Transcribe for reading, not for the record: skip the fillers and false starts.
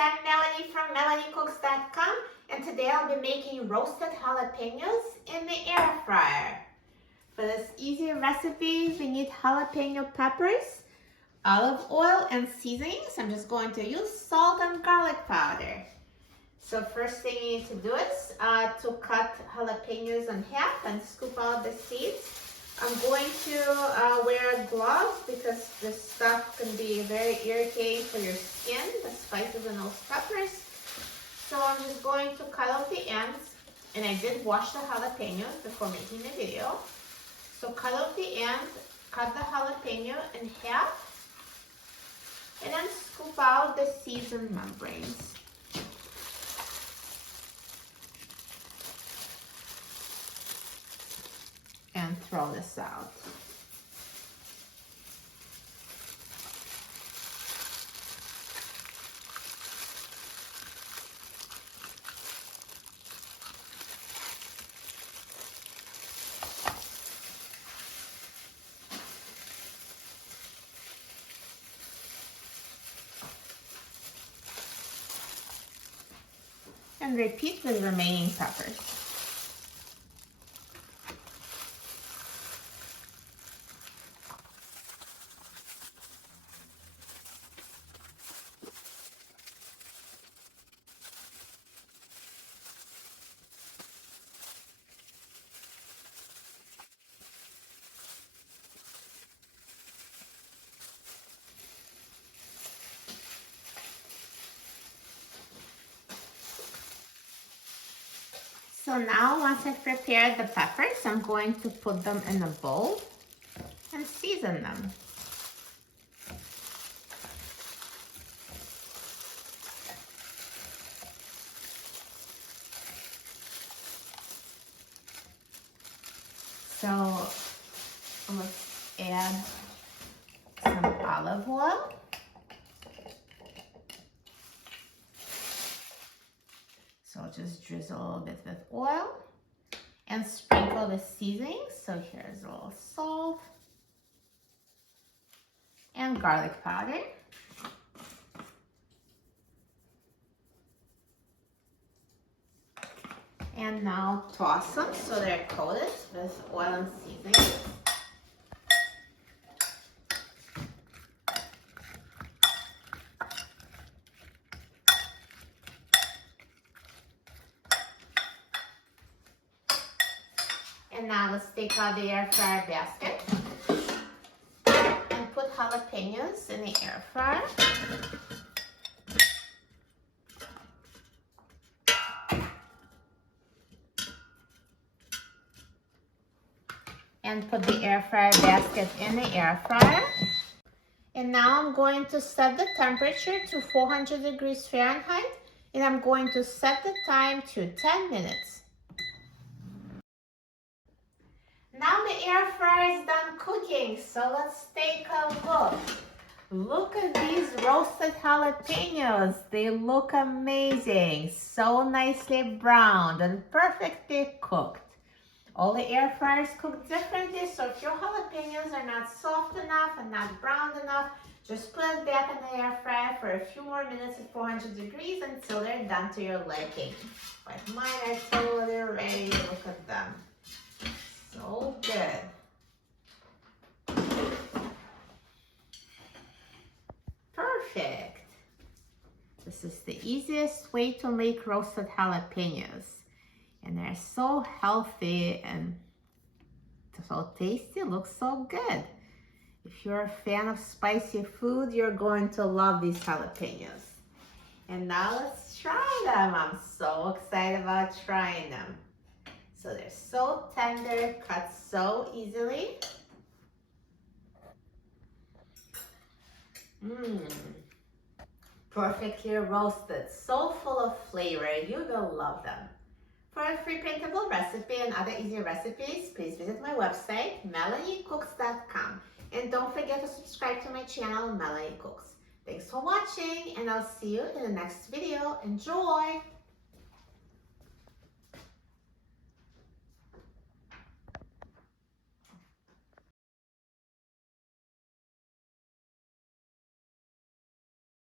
I'm Melanie from MelanieCooks.com, and today I'll be making roasted jalapenos in the air fryer. For this easy recipe, we need jalapeno peppers, olive oil, and seasonings. I'm just going to use salt and garlic powder. So first thing you need to do is to cut jalapenos in half and scoop out the seeds. I'm going to wear gloves because this stuff can be very irritating for your skin, the spices and those peppers. So I'm just going to cut out the ends, and I did wash the jalapenos before making the video. So cut out the end, cut the jalapeno in half, and then scoop out the seeds and membranes. And throw this out. And repeat with remaining peppers. So now, once I've prepared the peppers, I'm going to put them in a bowl and season them. So let's add some olive oil. So I'll just drizzle a little bit with oil and sprinkle the seasonings. So here's a little salt and garlic powder. And now toss them so they're coated with oil and seasoning. And now let's take out the air fryer basket and put jalapenos in the air fryer. And put the air fryer basket in the air fryer. And now I'm going to set the temperature to 400 degrees Fahrenheit, and I'm going to set the time to 10 minutes. Now the air fryer is done cooking, so let's take a look. Look at these roasted jalapenos. They look amazing. So nicely browned and perfectly cooked. All the air fryers cook differently, so if your jalapenos are not soft enough and not browned enough, just put it back in the air fryer for a few more minutes at 400 degrees until they're done to your liking. But mine are totally ready. Look at them. So good. Perfect. This is the easiest way to make roasted jalapenos. And they're so healthy and so tasty, looks so good. If you're a fan of spicy food, you're going to love these jalapenos. And now let's try them. I'm so excited about trying them. So they're so tender, cut so easily. Perfectly roasted, so full of flavor. You will love them. For a free printable recipe and other easy recipes, please visit my website, MelanieCooks.com. And don't forget to subscribe to my channel, Melanie Cooks. Thanks for watching, and I'll see you in the next video. Enjoy!